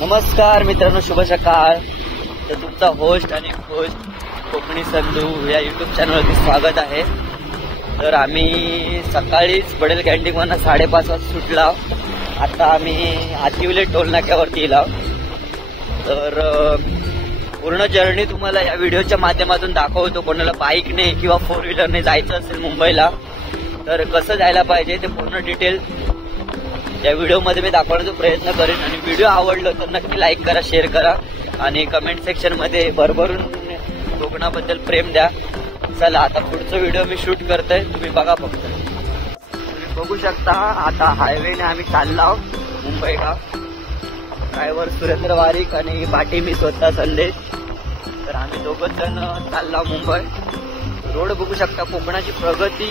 नमस्कार मित्रांनो, शुभ सकाळ. तर तुमचा होस्ट आणि होस्ट कोकणी संधू या यूट्यूब चॅनलवरती स्वागत आहे. तर आम्ही सकाळीच बडेल कॅन्टीनवरनं 5:30 वाजता सुटला. आता आम्ही आतिवले टोल नाक्यावरती येलो. तर पूर्ण जर्नी तुम्हाला या व्हिडिओच्या माध्यमातून दाखवतो. कोणाला बाईकने किंवा 4 व्हीलरने जायचं असेल मुंबईला तर कसं जायला पाहिजे ते पूर्ण डिटेल या व्हिडिओमध्ये मी दाखवण्याचा प्रयत्न करेन. आणि व्हिडिओ आवडला तर नक्की लाईक करा, शेअर करा आणि कमेंट सेक्शनमध्ये भरभरून कोकणाबद्दल प्रेम द्या. चला आता पुढचा व्हिडिओ मी शूट करतोय, तुम्ही बघा. फक्त तुम्ही बघू शकता आता हायवेने आम्ही चाललो मुंबई का. ड्रायव्हर सुरेंद्र वारीक आणि पाठी मी स्वतः संदेश. तर आम्ही दोघं जण चाललो मुंबई. रोड बघू शकता, कोकणाची प्रगती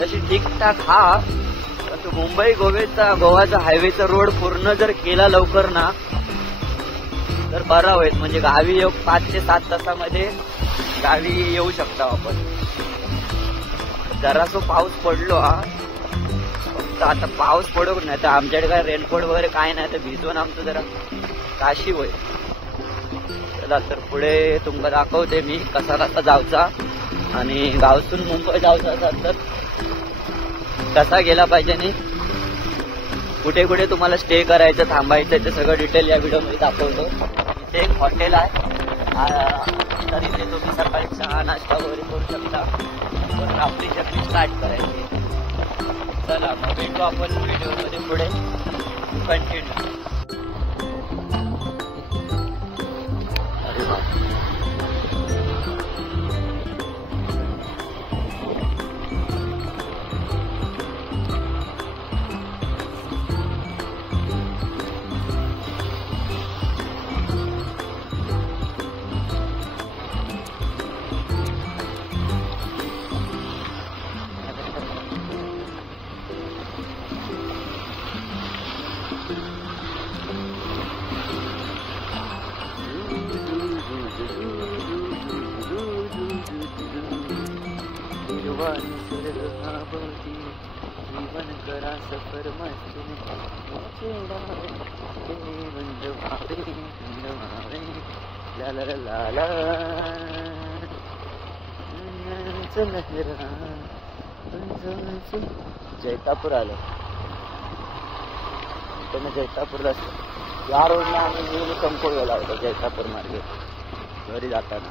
तशी ठीकठाक हा. तो मुंबई गोवाचा हायवेचा रोड पूर्ण जर केला लवकर ना तर बरा होईल. म्हणजे गावी 5 ते 7 तासामध्ये गावी येऊ शकता आपण. जरासो पाऊस पडलो हा. फक्त आता पाऊस पडो नाही तर आमच्याकडे काय रेनकोट वगैरे काय नाही, तर भिजवून आमचं जरा काशी होईल. चला तर पुढे तुमका दाखवते मी कसा कसा जायचा आणि गावातून मुंबई जायचं असेल तर कसा गेला पाहिजे आणि कुठे कुठे तुम्हाला स्टे करायचं, थांबायचं, ते सगळं डिटेल या व्हिडिओमध्ये दाखवतो. इथे एक हॉटेल आहे, तर इथे तुम्ही सकाळी चहा नाश्ता वगैरे करू शकता. पण आपली जर्नी स्टार्ट करायची. चला मग भेटू आपण व्हिडिओमध्ये पुढे कंटिन्यू. अरे वा, जीवन करा सफर मस्तीने ला ला ला ला जैतापूर आलो. पण जैतापूरला या रोडला आम्ही नेहमी संपूर गेला होता जैतापूर मार्गे घरी जाताना.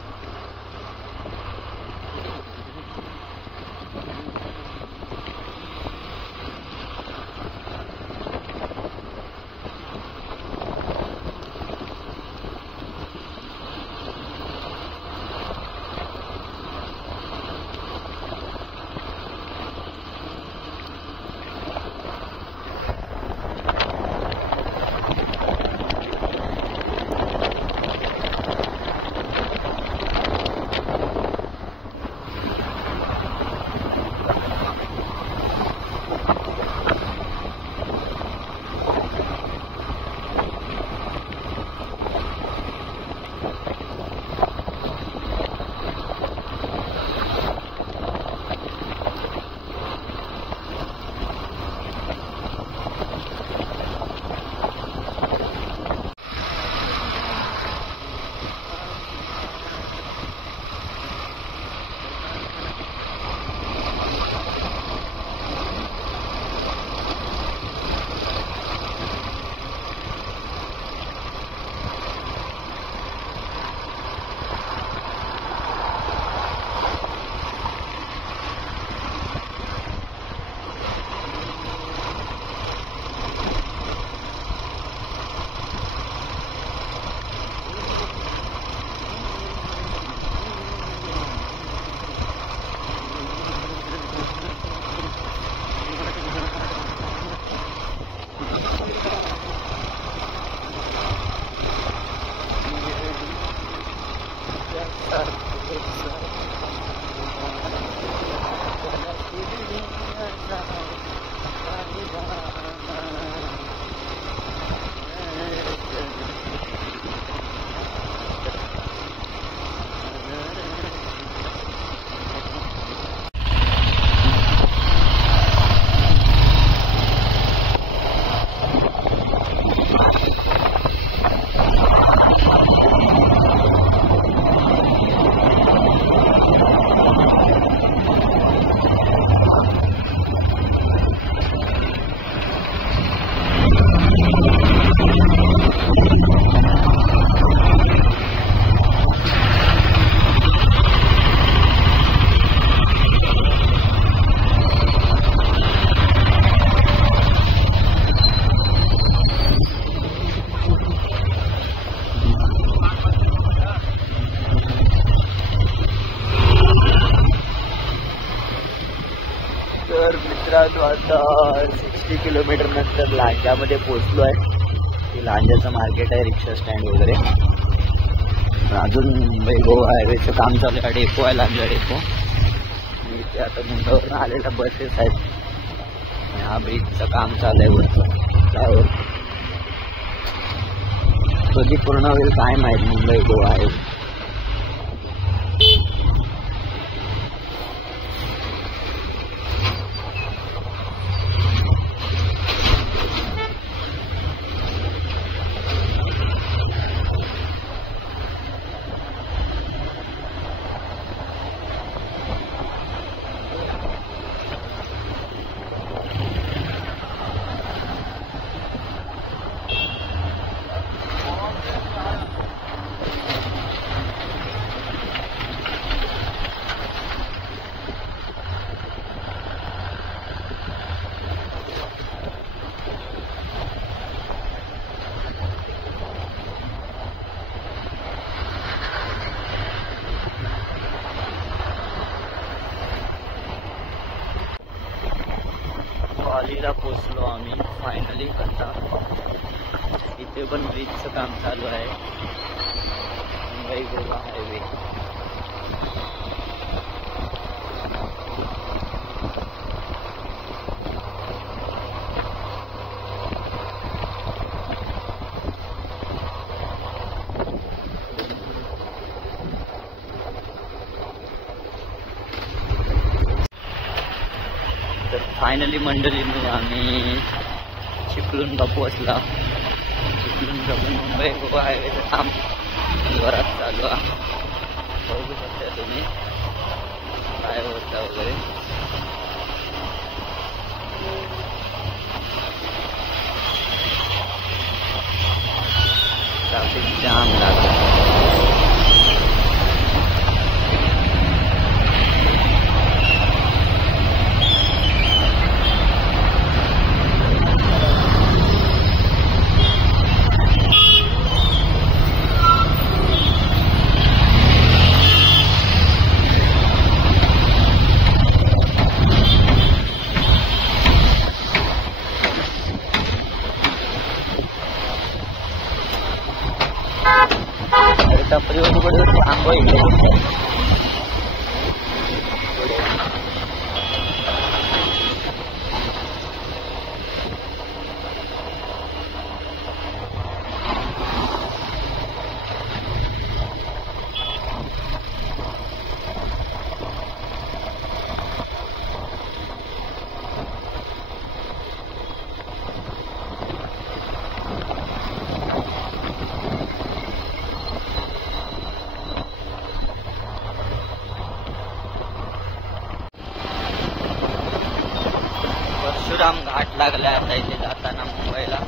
तर 60 किलोमीटर नंतर लांजामध्ये पोचलो आहे. हे लांजाचं मार्केट आहे, रिक्षा स्टँड वगैरे. अजून मुंबई गोवा हायवेचं काम चालू आहे. डेपो आहे, लांजा डेपो. इथे आता मुंबईवरून आलेल्या बसेस आहेत. हा ब्रिजचं काम चालू आहे वरचं त्यावर. कधी पूर्ण होईल काय माहीत मुंबई गोवा हायवे. वालीला पोचलो आम्ही फायनली. आता इथे पण ब्रिजचं काम चालू आहे. मुंबई गोवा हायवे. तर फायनली मंडळीने आम्ही चिपळूणला पोचला. चिपळूणकडून मुंबई गोवा हायवेचं काम जोरात चालू आहे. बघू शकता तुम्ही काय होतं वगैरे. ट्रॅफिक जाम लागला. टपरीवर कुठे थांबवायचं. परशुराम घाट लागला आता इथे जाताना मुंबईला.